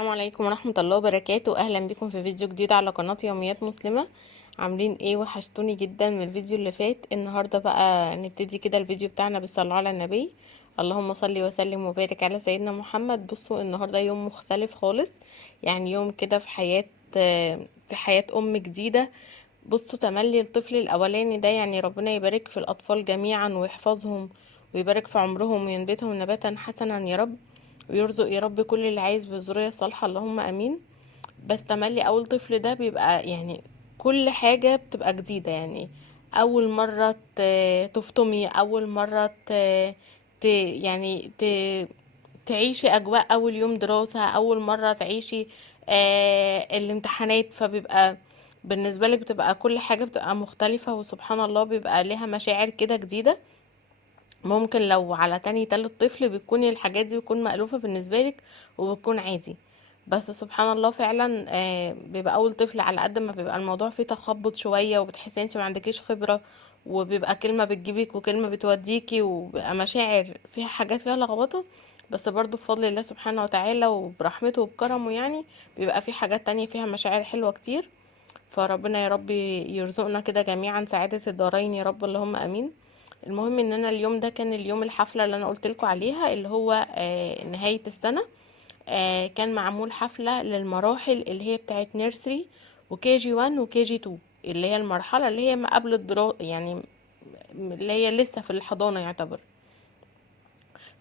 السلام عليكم ورحمة الله وبركاته. أهلا بكم في فيديو جديد على قناة يوميات مسلمة. عاملين ايه؟ وحشتوني جدا من الفيديو اللي فات. النهاردة بقى نبتدي كده الفيديو بتاعنا بالصلاة على النبي. اللهم صل وسلم وبارك على سيدنا محمد. بصوا النهاردة يوم مختلف خالص، يعني يوم كده في حياة أم جديدة. بصوا تملي الطفل الأولاني ده، يعني ربنا يبارك في الأطفال جميعا ويحفظهم ويبارك في عمرهم وينبتهم نباتا حسنا يا رب، ويرزق يا رب كل اللي عايز بالذرية الصالحة، اللهم امين. بس تملي اول طفل ده بيبقى يعني كل حاجة بتبقى جديدة، يعني اول مرة تفطمي، اول مرة يعني تعيشي اجواء اول يوم دراسة، اول مرة تعيشي الامتحانات. فبيبقى بالنسبة لك بتبقى كل حاجة بتبقى مختلفة، وسبحان الله بيبقى ليها مشاعر كده جديدة. ممكن لو على تاني تالت طفل بتكون الحاجات دي بتكون مألوفة بالنسبة لك وبتكون عادي. بس سبحان الله فعلا بيبقى اول طفل على قد ما بيبقى الموضوع فيه تخبط شوية، وبتحسي انت ما عندكيش خبرة، وبيبقى كلمة بتجيبك وكلمة بتوديكي، وبيبقى مشاعر فيها حاجات فيها لخبطة. بس برضو بفضل الله سبحانه وتعالى وبرحمته وبكرمه، يعني بيبقى في حاجات تانية فيها مشاعر حلوة كتير. فربنا يا رب يرزقنا كده جميعا سعادة الدارين يا رب، اللهم امين. المهم ان انا اليوم ده كان اليوم الحفلة اللي انا قلت لكم عليها، اللي هو نهاية السنة. كان معمول حفلة للمراحل اللي هي بتاعت نيرسري وكي جي 1 وكي جي 2، اللي هي المرحلة اللي هي ما قبل الدراسة، يعني اللي هي لسه في الحضانة يعتبر.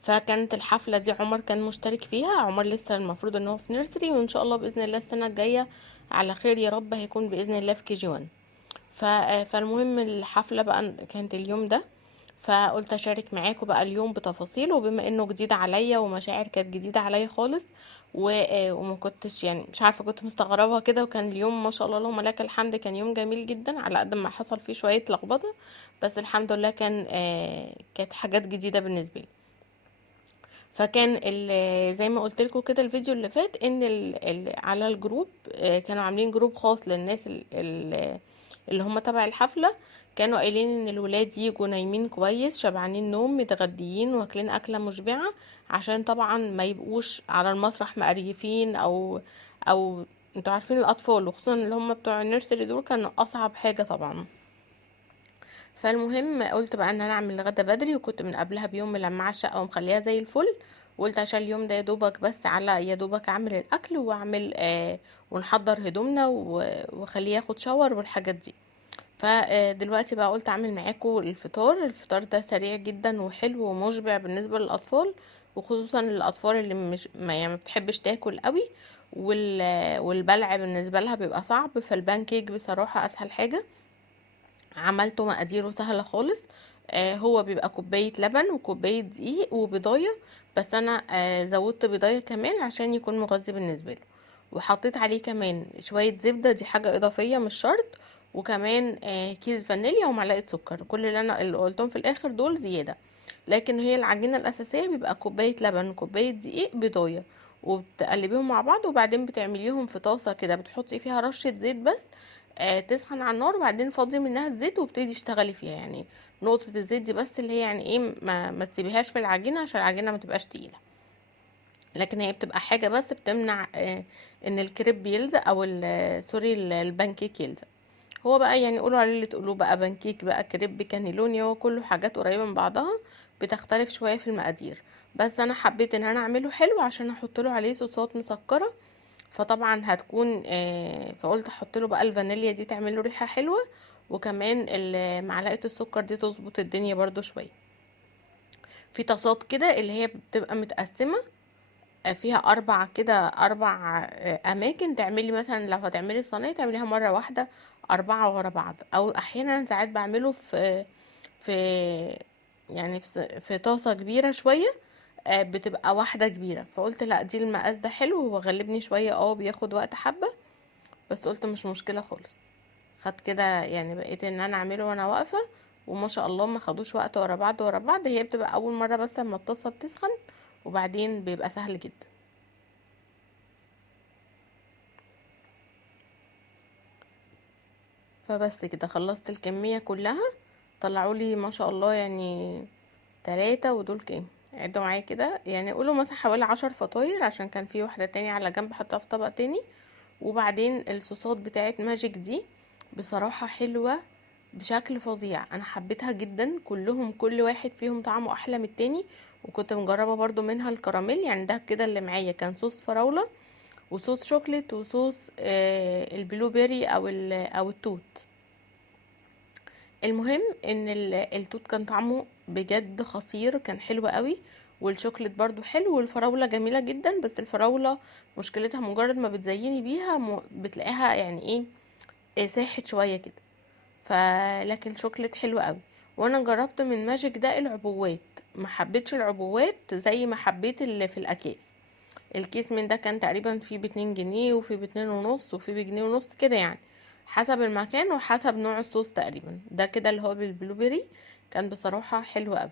فكانت الحفلة دي عمر كان مشترك فيها. عمر لسه المفروض ان هو في نيرسري، وان شاء الله بإذن الله السنة الجاية على خير يا رب هيكون بإذن الله في كي جي 1. فالمهم الحفلة بقى كانت اليوم ده، فقلت اشارك معاكم بقى اليوم بتفاصيله، وبما انه جديد عليا ومشاعر كانت جديدة عليا خالص. وما كنتش يعني مش عارفة، كنت مستغربة كده. وكان اليوم ما شاء الله اللهم لك الحمد كان يوم جميل جدا، على قد ما حصل فيه شوية لخبطة، بس الحمد لله كانت حاجات جديدة بالنسبة لي. فكان زي ما قلت لكم كده الفيديو اللي فات ان على الجروب كانوا عاملين جروب خاص للناس اللي هم تبع الحفلة. كانوا قايلين ان الولاد يجوا نايمين كويس، شبعانين نوم، متغديين واكلين اكلة مشبعة، عشان طبعا ما يبقوش على المسرح مقريفين او انتوا عارفين الاطفال، وخصوصا اللي هم بتوع النيرسري دول كانوا اصعب حاجة طبعا. فالمهم قلت بقى ان انا اعمل الغدا بدري، وكنت من قبلها بيوم ملمعه الشقه ومخليها زي الفل. وقلت عشان اليوم ده يا دوبك، بس على يا دوبك اعمل الاكل واعمل ونحضر هدومنا وخليه ياخد شاور والحاجات دي. فدلوقتي بقى قلت اعمل معاكم الفطار ده سريع جدا وحلو ومشبع بالنسبه للاطفال، وخصوصا الاطفال اللي مش ما بتحبش تاكل قوي، والبلع بالنسبه لها بيبقى صعب. فالبانكيك بصراحه اسهل حاجه عملته، مقاديره سهلة خالص. هو بيبقى كوباية لبن وكوباية دقيق وبيضاية، بس انا زودت بيضاية كمان عشان يكون مغذي بالنسبة له. وحطيت عليه كمان شوية زبدة، دي حاجة اضافية مش شرط. وكمان كيس فانيليا ومعلقة سكر. كل اللي قلتهم في الاخر دول زيادة، لكن هي العجينة الاساسية بيبقى كوباية لبن وكوباية دقيق بيضاية، وبتقلبيهم مع بعض، وبعدين بتعمليهم في طاسة كده بتحطي فيها رشة زيت بس، تسخن على النار، وبعدين فاضي منها الزيت وابتدي اشتغلي فيها. يعني نقطة الزيت دي بس اللي هي يعني ايه، ما تسيبيهاش في العجينة عشان العجينة ما تبقاش تقيلة، لكن هي بتبقى حاجة بس بتمنع ان الكريب يلزق او سوري البانكيك يلزق. هو بقى يعني قولوا عليه اللي تقولوه بقى، بانكيك بقى، كريب، كانيلوني، هو كله حاجات قريبة من بعضها، بتختلف شوية في المقادير. بس انا حبيت ان انا اعمله حلو عشان احط له عليه صوصات مسكرة. فطبعا هتكون فقلت احط له بقى الفانيليا دي تعمل له ريحه حلوه، وكمان معلقه السكر دي تظبط الدنيا برضو شويه. في طاسات كده اللي هي بتبقى متقسمه، فيها اربع اماكن. تعملي مثلا لو هتعملي صينيه تعمليها مره واحده 4 ورا بعض، او احيانا ساعات بعمله في يعني في طاسه كبيره شويه، بتبقى واحده كبيره. فقلت لا، دي المقاس ده حلو، هو غلبني شويه بياخد وقت حبه، بس قلت مش مشكلة خالص. خد كده يعني بقيت ان انا اعمله وانا واقفة، وما شاء الله ما خدوش وقت ورا بعض ورا بعض. هي بتبقى اول مرة بس لما الطاسة بتسخن، وبعدين بيبقى سهل جدا. فبس كده خلصت الكمية كلها. طلعوا لي ما شاء الله يعني 3، ودول كام؟ عدوا معايا كده، يعني قولوا مثلا حوالي 10 فطاير، عشان كان في واحدة تاني على جنب حطها في طبق تاني. وبعدين الصوصات بتاعت ماجيك دي بصراحة حلوة بشكل فظيع، انا حبيتها جدا كلهم، كل واحد فيهم طعمه احلى من التاني. وكنت مجربة برضو منها الكراميل، يعني ده كده اللي معايا كان صوص فراولة وصوص شوكليت وصوص البلو بيري او التوت. المهم ان التوت كان طعمه بجد خطير، كان حلو قوي. والشوكليت برضو حلو، والفراولة جميلة جدا، بس الفراولة مشكلتها مجرد ما بتزيني بيها بتلاقيها يعني ايه، ساحت شوية كده. لكن الشوكليت حلو قوي. وانا جربت من ماجيك ده العبوات، ما حبيتش العبوات زي ما حبيت اللي في الاكياس. الكيس من ده كان تقريبا فيه ب2 جنيه، وفيه ب2.5، وفيه ب1.5 جنيه كده يعني، حسب المكان وحسب نوع الصوص تقريبا. ده كده اللي هو بالبلوبيري كان بصراحة حلو قوي.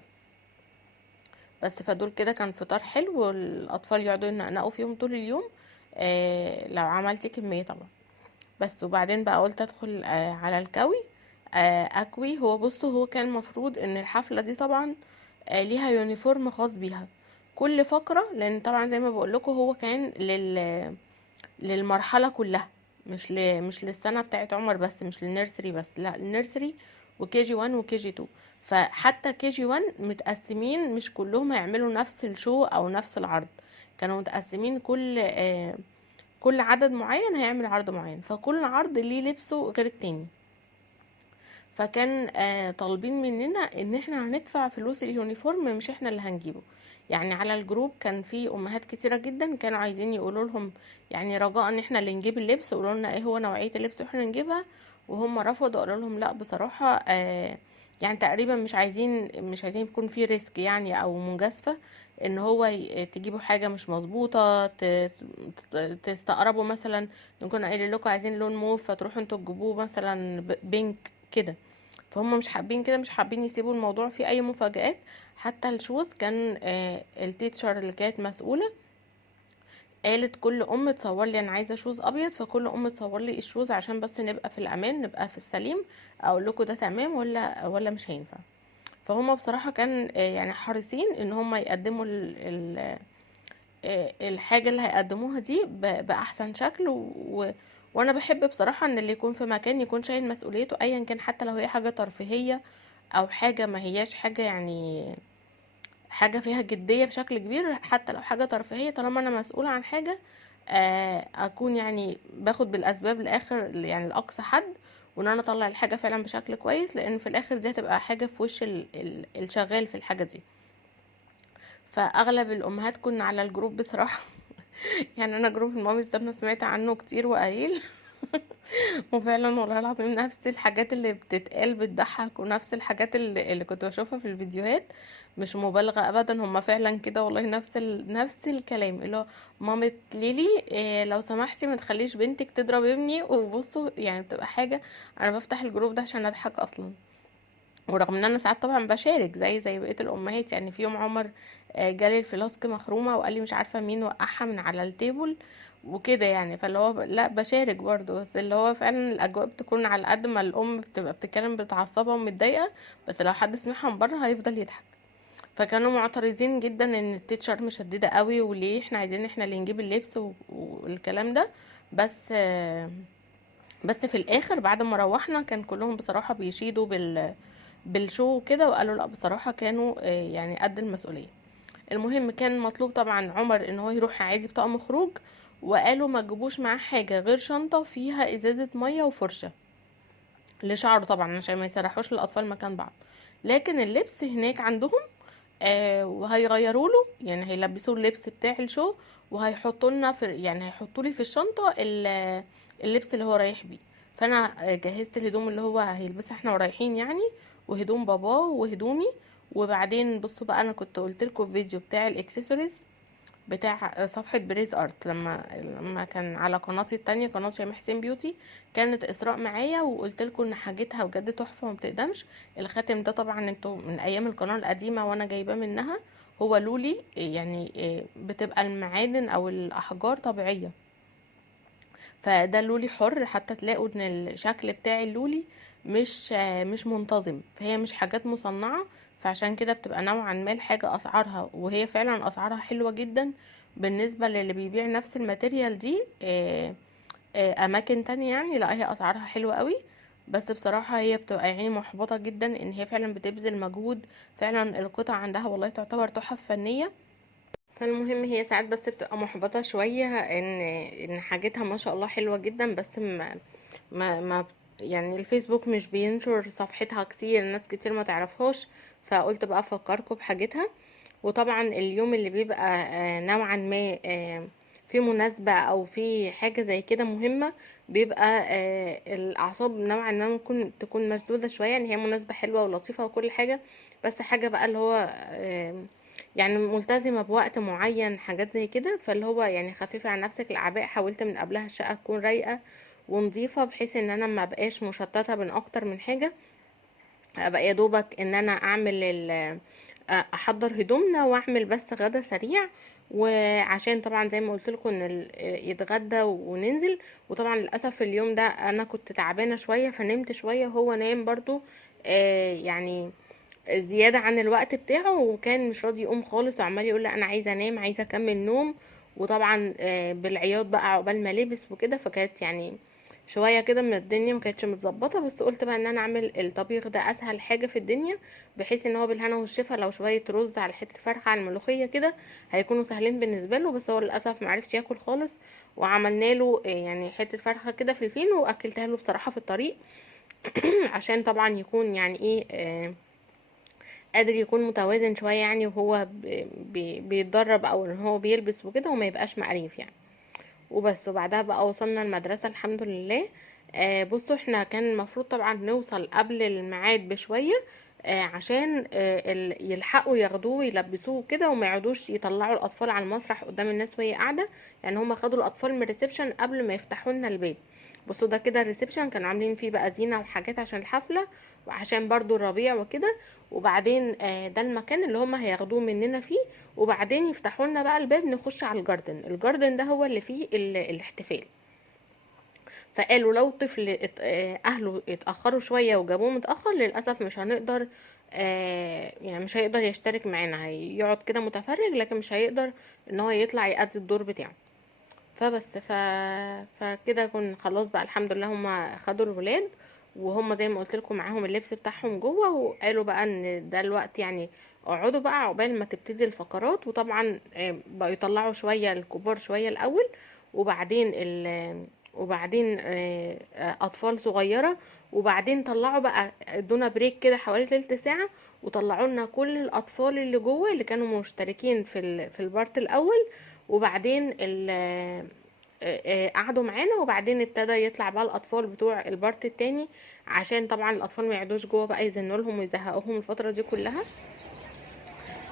بس فدول كده كان فطار حلو، والاطفال يقعدوا ينقنقوا فيهم طول اليوم، لو عملتي كمية طبعا. بس وبعدين بقى قلت ادخل على الكوي، اكوي. هو بصوا، هو كان المفروض ان الحفلة دي طبعا ليها يونيفورم خاص بيها كل فقرة، لان طبعا زي ما بقول لكم هو كان للمرحلة كلها، مش للسنة بتاعت عمر بس، مش للنيرسري بس، لا النيرسري وكي جي 1 وكي جي 2. فحتى كي جي 1 متقسمين، مش كلهم هيعملوا نفس الشو او نفس العرض، كانوا متقسمين كل عدد معين هيعمل عرض معين، فكل عرض ليه لبسه غير التاني. فكان طالبين مننا ان احنا هندفع فلوس اليونيفورم، مش احنا اللي هنجيبه. يعني على الجروب كان في امهات كتيره جدا كانوا عايزين يقولوا لهم، يعني رجاء ان احنا اللي نجيب اللبس، قولوا لنا ايه هو نوعيه اللبس واحنا نجيبها. وهم رفضوا، قالوا لهم لا بصراحه، يعني تقريبا مش عايزين يكون في ريسك يعني او مجازفه، ان هو تجيبوا حاجه مش مظبوطه، تستقربوا مثلا، نكون قايلين لكم عايزين لون موف فتروحوا انتوا تجيبوه مثلا بينك كده. فهم مش حابين كده، مش حابين يسيبوا الموضوع فيه اي مفاجآت. حتى الشوز كان التيتشر اللي كانت مسؤولة قالت كل ام تصور لي انا عايزه شوز ابيض، فكل ام تصور لي الشوز عشان بس نبقى في الامان، نبقى في السليم، اقول لكم ده تمام ولا مش هينفع. فهم بصراحه كان يعني حريصين ان هم يقدموا الحاجة اللي هيقدموها دي بأحسن شكل وانا بحب بصراحة ان اللي يكون في مكان يكون شايل مسؤوليته ايا كان، حتى لو هي حاجة ترفيهية او حاجة ما هياش حاجة يعني حاجة فيها جدية بشكل كبير. حتى لو حاجة ترفيهية، طالما انا مسؤولة عن حاجة اكون يعني باخد بالاسباب لاخر، يعني لاقصى حد، وان انا اطلع الحاجة فعلا بشكل كويس، لان في الاخر دي هتبقى حاجة في وش الشغال في الحاجة دي. فاغلب الامهات كنا على الجروب بصراحة. يعني انا جروب الماميز ده انا سمعت عنه كتير وقليل. وفعلا والله العظيم نفس الحاجات اللي بتتقال بتضحك، ونفس الحاجات اللي كنت بشوفها في الفيديوهات، مش مبالغة ابدا، هم فعلا كده والله نفس الكلام اللي هو مامة ليلي، إيه لو سمحتي ما تخليش بنتك تضرب ابني. وبصوا يعني بتبقى حاجة، انا بفتح الجروب ده عشان اضحك اصلا. ورغم ان انا ساعات طبعا بشارك زي بقيه الامهات. يعني في يوم عمر جالي الفلاسك مخرومه وقال لي مش عارفه مين وقعها من على التيبل وكده، يعني فاللي هو لا بشارك برضو، بس اللي هو فعلا الاجواء بتكون على قد ما الام بتبقى بتتكلم بتعصبها ومتضايقه، بس لو حد سمعها من بره هيفضل يضحك. فكانوا معترضين جدا ان التيتشر مشدده قوي، وليه احنا عايزين احنا اللي نجيب اللبس والكلام ده. بس بس في الاخر بعد ما روحنا كان كلهم بصراحه بيشيدوا بالشو كده، وقالوا لا بصراحة كانوا يعني قد المسؤولية. المهم كان مطلوب طبعا عمر ان هو يروح عادي بطقم خروج، وقالوا ما تجيبوش معاه حاجة غير شنطة فيها ازازة مية وفرشة لشعره طبعا عشان ما يسرحوش الاطفال مكان بعض. لكن اللبس هناك عندهم وهيغيروا له، يعني هيلبسوه اللبس بتاع الشو، وهيحطوا لنا في، يعني هيحطوا لي في الشنطة اللبس اللي هو رايح بيه. فانا جهزت الهدوم اللي هو هيلبسها احنا ورايحين يعني، وهدوم باباه وهدومي. وبعدين بصوا بقى، انا كنت قلت لكم في فيديو بتاع الاكسسوارز بتاع صفحة بريز ارت، لما كان على قناتي التانية قناة شيماء حسين بيوتي، كانت اسراء معايا وقلت لكم ان حاجتها بجد تحفة وما بتقدمش. الخاتم ده طبعا انتوا من ايام القناة القديمة وانا جايباه منها، هو لولي، يعني بتبقى المعادن او الاحجار طبيعية، فده لولي حر. حتى تلاقوا ان الشكل بتاع اللولي مش منتظم، فهي مش حاجات مصنعة، فعشان كده بتبقى نوعا ما الحاجة اسعارها، وهي فعلا اسعارها حلوة جدا بالنسبة للي بيبيع نفس الماتيريال دي. اماكن تانية يعني، لا هي اسعارها حلوة قوي. بس بصراحة هي بتبقى يعني محبطة جدا ان هي فعلا بتبذل مجهود. فعلا القطع عندها والله تعتبر تحف فنية. فالمهم هي ساعات بس بتبقى محبطة شوية ان حاجتها ما شاء الله حلوة جدا، بس ما يعني الفيسبوك مش بينشر صفحتها كتير، ناس كتير ما تعرفهاش. فقلت بقى افكركم بحاجتها. وطبعا اليوم اللي بيبقى نوعا ما في مناسبة او في حاجة زي كده مهمة، بيبقى الاعصاب نوعا ما ممكن تكون مشدودة شوية. يعني هي مناسبة حلوة ولطيفة وكل حاجة، بس حاجة بقى اللي هو يعني ملتزمة بوقت معين، حاجات زي كده. فاللي هو يعني خفيفة عن نفسك الاعباء. حاولت من قبلها الشقة تكون رايقة ونظيفة، بحيث ان انا ما بقاش مشتتة بين اكتر من حاجة. ابقى يا دوبك ان انا اعمل احضر هدومنا واعمل بس غدا سريع. وعشان طبعا زي ما قلت لكم ان يتغدى وننزل. وطبعا للاسف اليوم ده انا كنت تعبانه شويه فنمت شويه، وهو نام برضو يعني زياده عن الوقت بتاعه، وكان مش راضي يقوم خالص وعمال يقول لا انا عايزه انام، عايزه اكمل نوم. وطبعا بالعياط بقى عقبال ما لبس وكده، فكانت يعني شويه كده من الدنيا ما كانتش متظبطه. بس قلت بقى ان انا اعمل الطبيخ ده اسهل حاجه في الدنيا، بحيث ان هو بالهنا والشفا لو شويه رز على حته فرخه على الملوخيه كده هيكونوا سهلين بالنسبه له. بس هو للاسف ما عرفش ياكل خالص. وعملنا له يعني حته فرخه كده في الفين واكلتها له بصراحه في الطريق. عشان طبعا يكون يعني ايه قادر يكون متوازن شويه يعني، وهو بيتدرب او ان هو بيلبس وكده، وما يبقاش مقريف يعني. وبس. وبعدها بقى وصلنا المدرسة الحمد لله. بصوا احنا كان المفروض طبعا نوصل قبل الميعاد بشوية، عشان يلحقوا ياخدوه ويلبسوه كده، وما يقعدوش يطلعوا الاطفال على المسرح قدام الناس وهي قاعدة. يعني هما خدوا الاطفال من الريسبشن قبل ما يفتحوا لنا الباب. بصوا ده كده الريسبشن كانوا عاملين فيه بقى زينة وحاجات عشان الحفلة، وعشان برضو الربيع وكده. وبعدين ده المكان اللي هما هياخدوه مننا فيه. وبعدين يفتحوا لنا بقى الباب نخش على الجاردن. الجاردن ده هو اللي فيه الاحتفال. فقالوا لو طفل اهله اتاخروا شويه وجابوه متاخر للاسف مش هنقدر، يعني مش هيقدر يشترك معانا، هيقعد كده متفرج لكن مش هيقدر ان هو يطلع يأدي الدور بتاعه. فبس فكده كنا خلاص بقى الحمد لله هما خدوا الولاد. وهم زي ما قلت لكم معاهم اللبس بتاعهم جوه، وقالوا بقى ان ده الوقت يعني اقعدوا بقى عقبال ما تبتدي الفقرات. وطبعا بقوا يطلعوا شويه الكبار شويه الاول، وبعدين وبعدين اطفال صغيره. وبعدين طلعوا بقى ادونا بريك كده حوالي تلت ساعه، وطلعوا لنا كل الاطفال اللي جوه اللي كانوا مشتركين في البارت الاول. وبعدين قعدوا معانا. وبعدين ابتدى يطلع بقى الاطفال بتوع البارت التاني، عشان طبعا الاطفال ما يقعدوش جوه بقى يزنوا لهم ويزهقوهم الفتره دي كلها.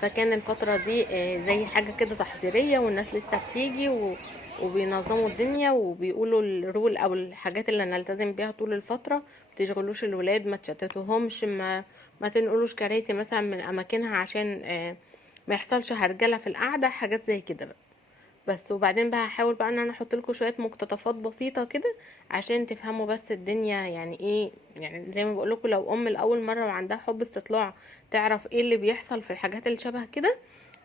فكان الفتره دي زي حاجه كده تحضيريه، والناس لسه بتيجي وبينظموا الدنيا وبيقولوا الرول او الحاجات اللي هنلتزم بيها طول الفتره. ما تشغلوش الولاد، ما تشتتوهمش، ما تنقلوش كراسي مثلا من اماكنها عشان ما يحصلش هرجله في القعده، حاجات زي كده بقى. بس. وبعدين بقى هحاول بقى ان انا احط لكم شويه مقتطفات بسيطه كده عشان تفهموا بس الدنيا يعني ايه. يعني زي ما بقول لكم لو لاول مره وعندها حب استطلاع تعرف ايه اللي بيحصل في الحاجات اللي شبه كده،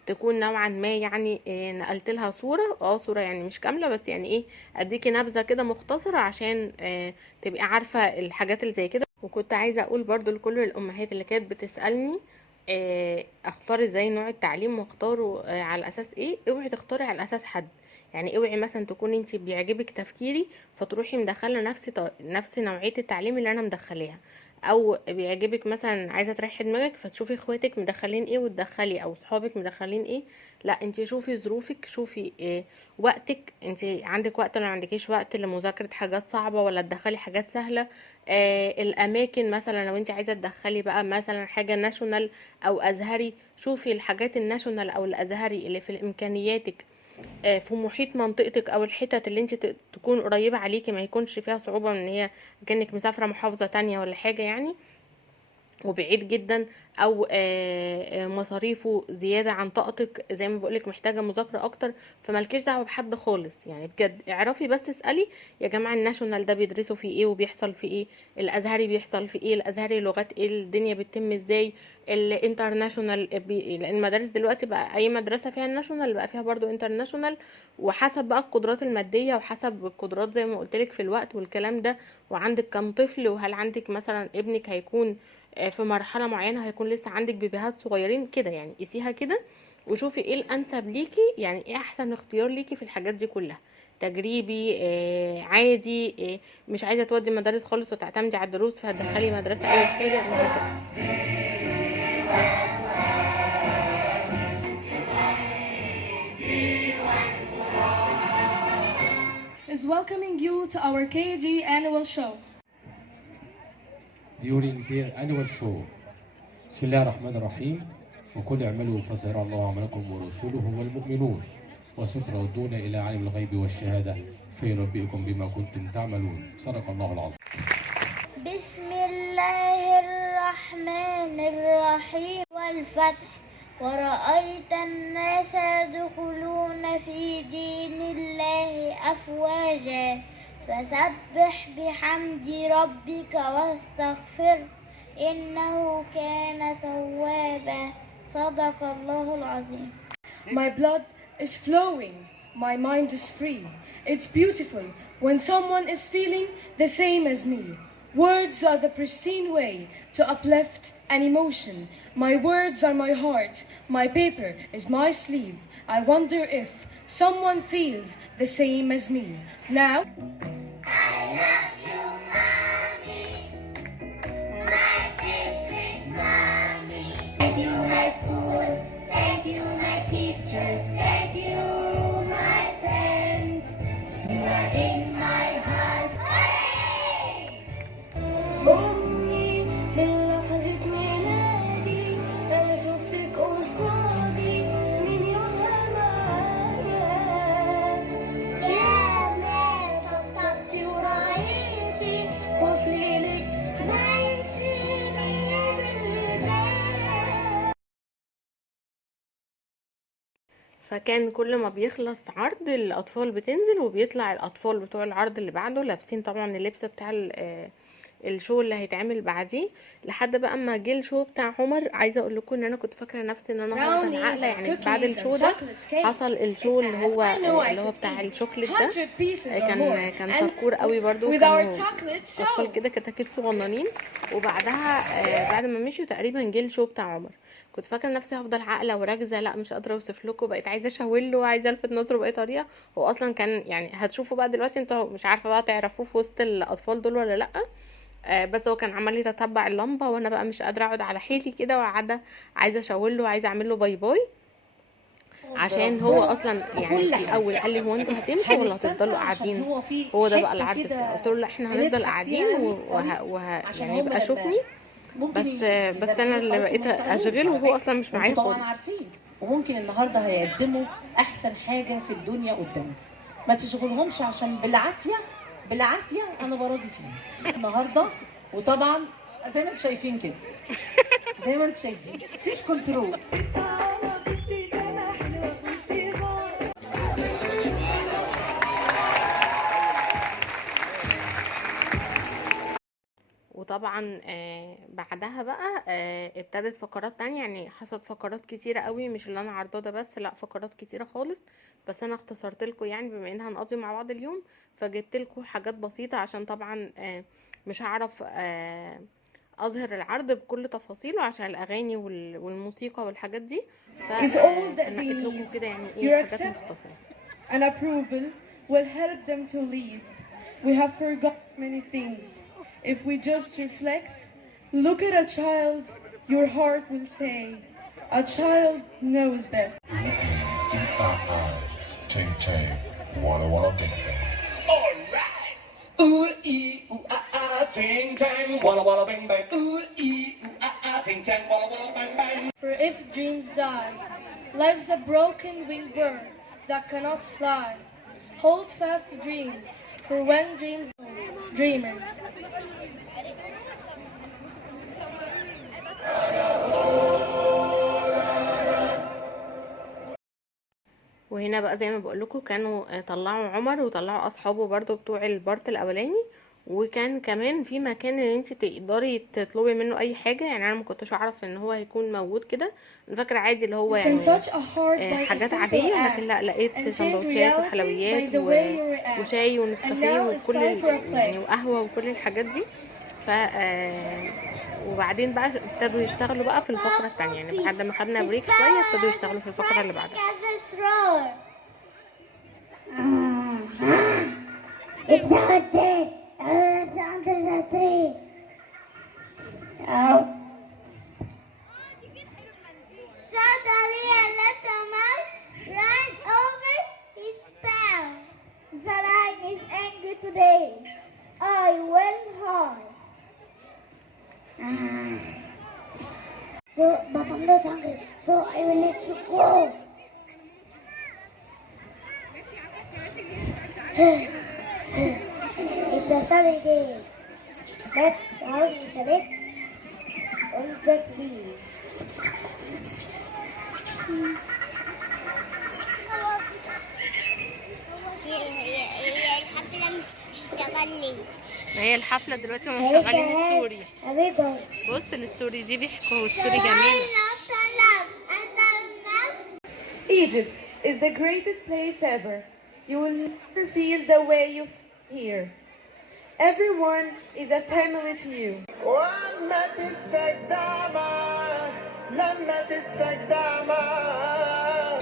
تكون نوعا ما يعني إيه نقلت لها صوره صوره يعني مش كامله، بس يعني ايه اديكي نبذه كده مختصره عشان تبقي عارفه الحاجات اللي زي كده. وكنت عايزه اقول برضو لكل الامهات اللي كانت بتسالني اختار ازاي نوع التعليم واختاره على اساس ايه. اوعي تختاري على اساس حد. يعني اوعي مثلا تكوني انت بيعجبك تفكيري فتروحي مدخله نفس نوعيه التعليم اللي انا مدخلاها، او بيعجبك مثلا عايزه تريحي دماغك فتشوفي اخواتك مدخلين ايه وتدخلي، او صحابك مدخلين ايه. لا انت شوفي ظروفك، شوفي وقتك. انت عندك وقت ولا ما عندكيش وقت لمذاكره حاجات صعبه ولا تدخلي حاجات سهله. الاماكن مثلا لو انت عايزه تدخلي بقى مثلا حاجه ناشونال او ازهري، شوفي الحاجات الناشونال او الازهري اللي في امكانياتك في محيط منطقتك، او الحتت اللي انت تكون قريبه عليكي ما يكونش فيها صعوبه ان هي كأنك مسافره محافظه تانية ولا حاجه يعني. وبعيد جدا، او مصاريفه زياده عن طاقتك، زي ما بقولك محتاجه مذاكره اكتر، فمالكيش دعوه بحد خالص يعني. بجد اعرفي بس اسالي يا جماعه الناشونال ده بيدرسوا فيه ايه وبيحصل فيه ايه، الازهري بيحصل فيه ايه، الازهري لغات ايه، الدنيا بتتم ازاي، الانترناشونال لان المدارس دلوقتي بقى اي مدرسه فيها الناشونال بقى فيها برضو انترناشونال، وحسب بقى القدرات الماديه وحسب القدرات زي ما قلتلك في الوقت والكلام ده، وعندك كام طفل، وهل عندك مثلا ابنك هيكون في مرحلة معينة، هيكون لسه عندك بيبيهات صغيرين كده يعني. قيسيها كده وشوفي ايه الانسب ليكي، يعني ايه احسن اختيار ليكي في الحاجات دي كلها، تجريبي عادي، مش عايزة تودي مدارس خالص وتعتمدي على الدروس فهتدخلي مدرسة اي حاجة وهكذا. is welcoming you to our KG annual show. During their annual show. بسم الله الرحمن الرحيم. وكل اعملوا فسيرى الله عملكم ورسوله والمؤمنون وستردون إلى عالم الغيب والشهادة فينبئكم بما كنتم تعملون. صدق الله العظيم. بسم الله الرحمن الرحيم والفتح ورأيت الناس يدخلون في دين الله أفواجا فسبح بحمد ربك واستغفر إنه كان توابا. صدق الله العظيم. My blood is flowing, my mind is free. It's beautiful when someone is feeling the same as me. Words are the pristine way to uplift an emotion. My words are my heart, my paper is my sleeve. I wonder if someone feels the same as me. Now, thank you, my school. Thank you, my teachers. Thank you, my friends. You are in my heart. أمي من لحظة ميلادي أنا شفتك قصادي من يومها معايا. يا ما طبطبتي وراعيتي وفي ليلك نايتي بالهدايا. فكان كل ما بيخلص عرض الاطفال بتنزل وبيطلع الاطفال بتوع العرض اللي بعده لابسين طبعا اللبس بتاع الشو اللي هيتعمل بعديه، لحد بقى اما جه الشو بتاع عمر. عايزه اقول لكم ان انا كنت فاكره نفسي ان انا هفضل عاقله يعني. بعد الشو ده حصل الشو اللي هو بتاع الشوكليت ده، كان سكور قوي برضو، كانوا اطفال كده كتاكيت صغننين. وبعدها بعد ما مشيوا تقريبا جه الشو بتاع عمر، كنت فاكره نفسي هفضل عاقله وراكزه، لا مش قادره اوصف لكم، بقيت عايزه اشاور له وعايزه الفت نظره باي طريقه. هو اصلا كان يعني هتشوفوا بقى دلوقتي، انتوا مش عارفه بقى تعرفوه في وسط الاطفال دول ولا لا. بس هو كان عمال يتتبع اللمبه وانا بقى مش قادره اقعد على حيلي كده، وقاعده عايزه اشاور له وعايزه اعمل له باي باي، عشان هو اصلا يعني في الاول قال لي هو انتوا هتمشوا ولا هتفضلوا قاعدين؟ هو ده بقى العرض بتاعه. قلت له لا احنا هنفضل قاعدين يعني يبقى شوفني بس انا اللي بقيت اشغله وهو اصلا مش معايا خالص. طبعا عارفين وممكن النهارده هيقدموا احسن حاجه في الدنيا قدامك، ما تشغلهمش عشان بالعافيه انا براضي فيهم النهارده. وطبعا زي ما انتم شايفين كده، زي ما انتم شايفين مفيش كنترول. وطبعا بعدها بقى ابتدت فقرات تانية، يعني حصلت فقرات كتيرة قوي، مش اللي انا عرضاه ده بس، لا فقرات كتيرة خالص، بس انا اختصرت لكم يعني بما انها هنقضي مع بعض اليوم، فجبت لكم حاجات بسيطة عشان طبعا مش هعرف اظهر العرض بكل تفاصيله عشان الاغاني والموسيقى والحاجات دي، فنقيت لكم كده يعني ايه حاجات مختصرة. And approval will help them to lead. We have forgotten many things. If we just reflect, look at a child, your heart will say, a child knows best. Ting ting, walla walla bing bang. Alright! Ooh ee ooh ting tang, walla walla bing bang. Ooh ee ooh ting tang, walla walla bang bang. for if dreams die, life's a broken winged bird that cannot fly. Hold fast to dreams, for when dreams dreamers. وهنا بقى زي ما بقول لكم كانوا طلعوا عمر وطلعوا اصحابه برضو بتوع البارت الاولاني، وكان كمان في مكان ان انت تقدري تطلبي منه اي حاجه. يعني انا ما كنتش اعرف ان هو هيكون موجود كده، انا فاكره عادي اللي هو You can يعني touch a heart by a حاجات simple عاديه، لكن act لا لقيت and change سندوتشات reality وحلويات by the way you react. وشاي And ونسكافيه now it's وكل time for a يعني play. وقهوه وكل الحاجات دي. ف وبعدين بقى ابتدوا يشتغلوا بقى في الفقره التانية، يعني بعد ما خدنا بريك شويه ابتدوا يشتغلوا في الفقره اللي بعدها. It's out there. It's under the tree. Oh. Suddenly a little mouse ran over his path. The lion is angry today. I will hide. So, but I'm not hungry, so I will let you go. It's a sunny day. Let's out with a bit on the trees. هي الحفلة مش بتشتغل لي. ما هي الحفله دلوقتي هم شغالين ستوري. حبيبي. بص الستوري دي بيحكوا ستوري جميله. Egypt is the greatest place ever. You will never feel the way you feel here. Everyone is a family to you. وأما تستجدع معاه لما تستجدع معاه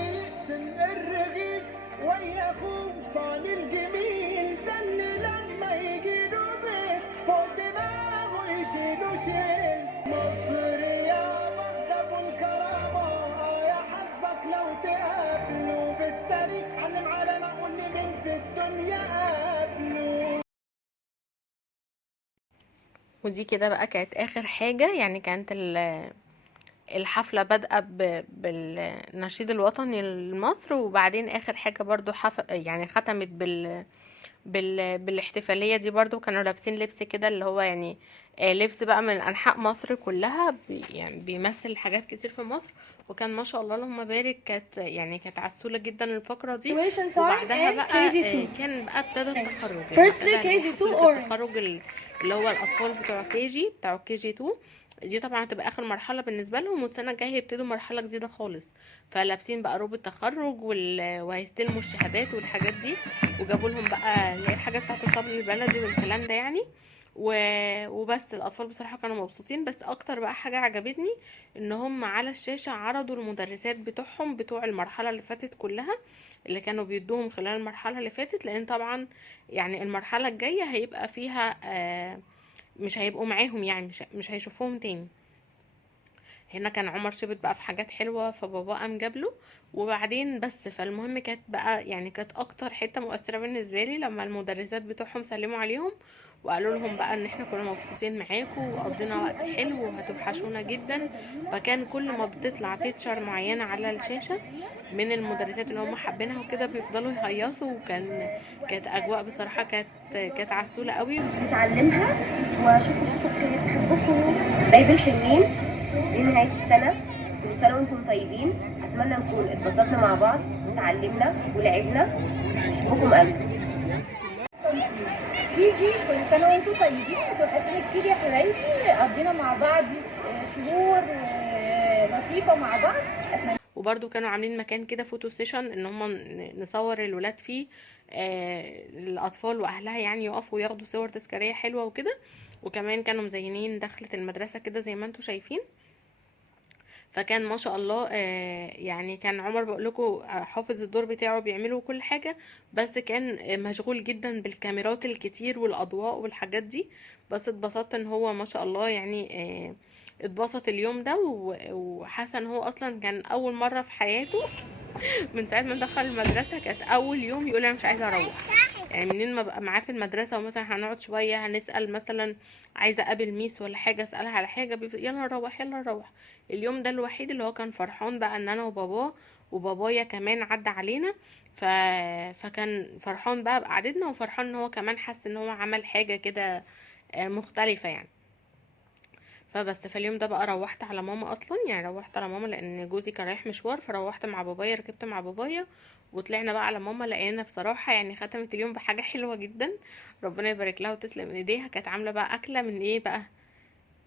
سن الرغيف ويا أخوه صان الجميل ده اللي لما يجي له ضيف فوق دماغه يشيله شيل. مصر يا مهدب الكرامة يا حظك لو تقابله في التاريخ علم على ما أقول مين في الدنيا قابله. ودي كده بقى كانت اخر حاجة، يعني كانت الحفلة بادئة بالنشيد الوطني لمصر، وبعدين اخر حاجة برضو يعني ختمت بالاحتفالية دي. برضو كانوا لابسين لبس كده اللي هو يعني لبس بقى من انحاء مصر كلها، يعني بيمثل حاجات كتير في مصر. وكان ما شاء الله اللهم بارك، كانت عسولة جدا الفقرة دي. Graduation time وبعدها in بقى KG2. كان بقى ابتدى التخرج. Firstly يعني KG2 حفلة orange. التخرج اللي هو الاطفال بتوع كي جي 2 دي طبعا هتبقى اخر مرحله بالنسبه لهم، والسنه الجايه هيبتدوا مرحله جديده خالص. فلابسين بقى روب التخرج وهيستلموا الشهادات والحاجات دي، وجابوا لهم بقى اللي هي الحاجات بتاعه الطبل البلدي والكلام ده يعني. وبس الاطفال بصراحه كانوا مبسوطين. بس اكتر بقى حاجه عجبتني ان هم على الشاشه عرضوا المدرسات بتوعهم بتوع المرحله اللي فاتت كلها، اللي كانوا بيدوهم خلال المرحله اللي فاتت، لان طبعا يعني المرحله الجايه هيبقى فيها مش هيبقوا معاهم، يعني مش هيشوفوهم تاني. هنا كان عمر شبت بقى في حاجات حلوة، فبابا قام جابله. وبعدين بس فالمهم كانت بقى يعني كانت اكتر حتة مؤثرة بالنسبة لي لما المدرسات بتوعهم سلموا عليهم وقالوا لهم بقى ان احنا كنا مبسوطين معاكم وقضينا وقت حلو وهتوحشونا جدا. فكان كل ما بتطلع تيتشر معينة على الشاشة من المدرسات اللي هم حابينها وكده بيفضلوا يهيصوا، كانت اجواء بصراحة كانت عسولة قوي. نتعلمها وشوفوا بحبكم باقي الحلوين. دي نهاية السنة، كل سنة وانتم طيبين. اتمنى نكون اتبسطنا مع بعض وتعلمنا ولعبنا. بحبكم قوي. جيجي كل سنة وانتم طيبين، هتوحشوني كتير يا حبايبي. قضينا مع بعض شهور لطيفة مع بعض. وبرده كانوا عاملين مكان كده فوتو سيشن ان هم نصور الولاد فيه، الاطفال واهلها يعني يقفوا وياخدوا صور تذكاريه حلوه وكده. وكمان كانوا مزينين دخلة المدرسه كده زي ما انتم شايفين. فكان ما شاء الله يعني كان عمر بقول لكم حافظ الدور بتاعه بيعملوا كل حاجه، بس كان مشغول جدا بالكاميرات الكتير والاضواء والحاجات دي. بس اتبسطت ان هو ما شاء الله يعني اتبسط اليوم ده، وحاسه ان هو اصلا كان اول مره في حياته من ساعه ما دخل المدرسه كانت اول يوم يقول انا مش عايزه اروح. يعني منين ما بقى معاه في المدرسه ومثلا هنقعد شويه هنسال مثلا عايزه اقابل ميس ولا حاجه اسالها على حاجه يلا نروح يلا نروح. اليوم ده الوحيد اللي هو كان فرحان بقى ان انا وبابايا كمان عدى علينا. فكان فرحان بقى بقعدتنا، وفرحان ان هو كمان حس ان هو عمل حاجه كده مختلفه يعني. فبس فاليوم ده بقى روحت على ماما اصلا، يعني روحت على ماما لان جوزي كان رايح مشوار، فروحت مع بابايا، ركبت مع بابايا وطلعنا بقى على ماما. لقينا بصراحه يعني ختمت اليوم بحاجه حلوه جدا، ربنا يبارك لها وتسلم من ايديها. كانت عامله بقى اكله من ايه بقى،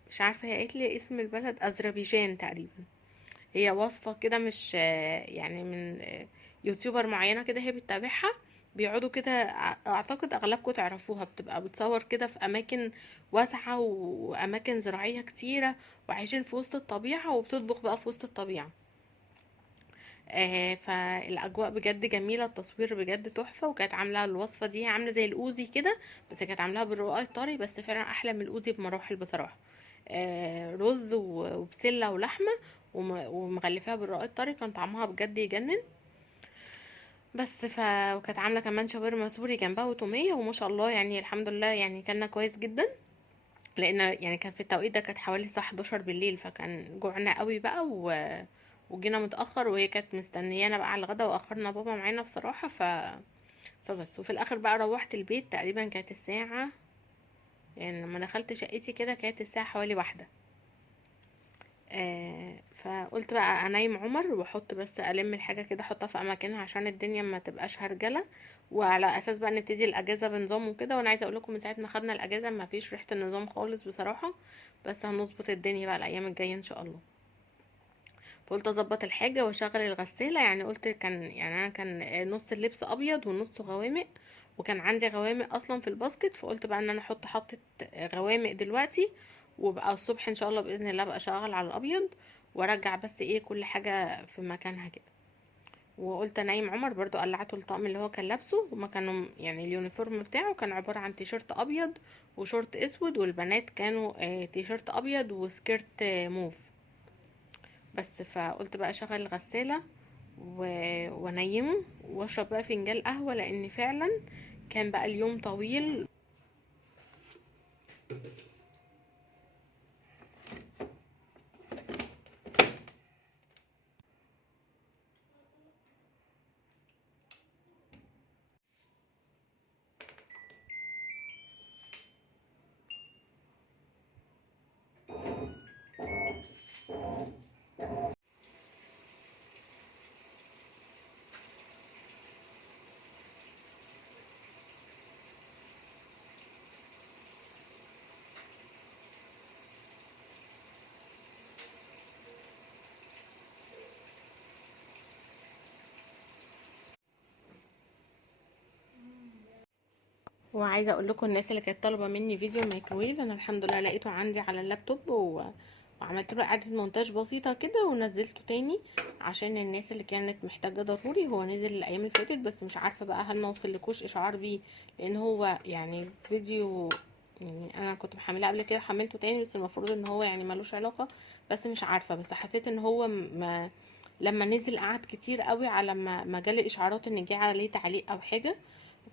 مش عارفه، هي قالت لي اسم البلد اذربيجان تقريبا. هي وصفة كده، مش يعني من يوتيوبر معينة كده هي بتتابعها، بيقعدوا كده اعتقد اغلبكم تعرفوها، بتبقى بتصور كده في اماكن واسعة واماكن زراعية كتيرة، وعايشين في وسط الطبيعة، وبتطبخ بقى في وسط الطبيعة. فالاجواء بجد جميلة، التصوير بجد تحفة. وكانت عاملة الوصفة دي عاملة زي الاوزي كده، بس كانت عاملاها بالرقاق الطري، بس فعلا احلى من الاوزي بمراحل بصراحة. رز وبسلة ولحمة ومغلفاها بالرقاق الطري، كان طعمها بجد يجنن. بس وكانت عامله كمان شاورما سوري جنبها وتوميه، وما شاء الله يعني الحمد لله يعني كلنا كويس جدا. لان يعني كان في التوقيت ده كانت حوالي الساعه 11 بالليل، فكان جوعنا قوي بقى وجينا متاخر، وهي كانت مستنيانا بقى على الغدا، واخرنا بابا معانا بصراحه. فبس وفي الاخر بقى روحت البيت تقريبا كانت الساعه، يعني لما دخلت شقتي كده كانت الساعه حوالي 1. فقلت بقى انيم عمر واحط، بس الم الحاجه كده احطها في اماكنها عشان الدنيا ما تبقاش هرجله، وعلى اساس بقى نبتدي الاجازه بنظام وكده. وانا عايزه اقول لكم من ساعه ما خدنا الاجازه ما فيش ريحه النظام خالص بصراحه، بس هنظبط الدنيا بقى الايام الجايه ان شاء الله. فقلت اظبط الحاجه واشغل الغساله، يعني قلت يعني انا كان نص اللبس ابيض ونص غوامق، وكان عندي غوامق اصلا في الباسكت، فقلت بقى ان انا احط حطة غوامق دلوقتي، وبقى الصبح ان شاء الله باذن الله بقى اشغل على الابيض، وارجع بس ايه كل حاجه في مكانها كده. وقلت انيم عمر برضو، قلعته الطقم اللي هو كان لابسه، هما كانوا يعني اليونيفورم بتاعه كان عباره عن تيشيرت ابيض وشورت اسود، والبنات كانوا تيشيرت ابيض وسكيرت موف. بس فقلت بقى اشغل الغسالة وانيمه واشرب بقى فنجان قهوة، لان فعلا كان بقى اليوم طويل. وعايزه اقول لكم الناس اللي كانت طالبه مني فيديو الميكروويف، انا الحمد لله لقيته عندي على اللابتوب وعملت له اعاده مونتاج بسيطه كده ونزلته تاني عشان الناس اللي كانت محتاجه ضروري. هو نزل الايام اللي فاتت، بس مش عارفه بقى هل ما وصلكوش اشعار بيه، لان هو يعني فيديو، يعني انا كنت محملاه قبل كده حملته تاني، بس المفروض ان هو يعني ملوش علاقه، بس مش عارفه. بس حسيت ان هو ما لما نزل قعد كتير قوي على ما جالي اشعارات ان جه عليه تعليق او حاجه.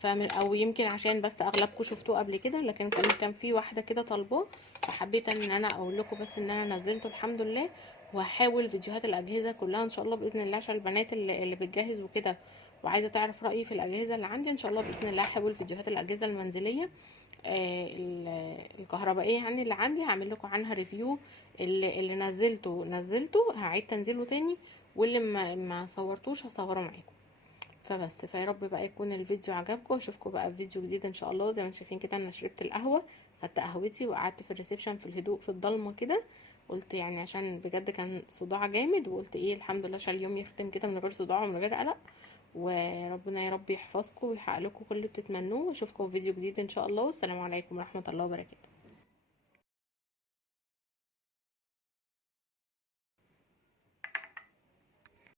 او يمكن عشان بس اغلبكم شفتوه قبل كده، لكن كان في واحده كده طالباه، فحبيت ان انا اقول لكم بس ان انا نزلته الحمد لله. وهحاول فيديوهات الاجهزه كلها ان شاء الله باذن الله، عشان البنات اللي بتجهز وكده وعايزه تعرف رايي في الاجهزه اللي عندي، ان شاء الله باذن الله هحاول فيديوهات الاجهزه المنزليه الكهربائيه يعني اللي عندي هعمل لكم عنها ريفيو. اللي نزلته هعيد تنزيله تاني، واللي ما صورتوش هصوره معاكم. فبس فيا رب بقى يكون الفيديو عجبكم، اشوفكم بقى في فيديو جديد ان شاء الله. زي ما انتم شايفين كده انا شربت القهوه، خدت قهوتي وقعدت في الريسبشن في الهدوء في الضلمه كده، قلت يعني عشان بجد كان صداع جامد، وقلت ايه الحمد لله عشان اليوم يختم كده من غير صداع ومن غير قلق. وربنا يا رب يحفظكم ويحقق لكم كل اللي بتتمنوه، واشوفكم في فيديو جديد ان شاء الله. والسلام عليكم ورحمه الله وبركاته.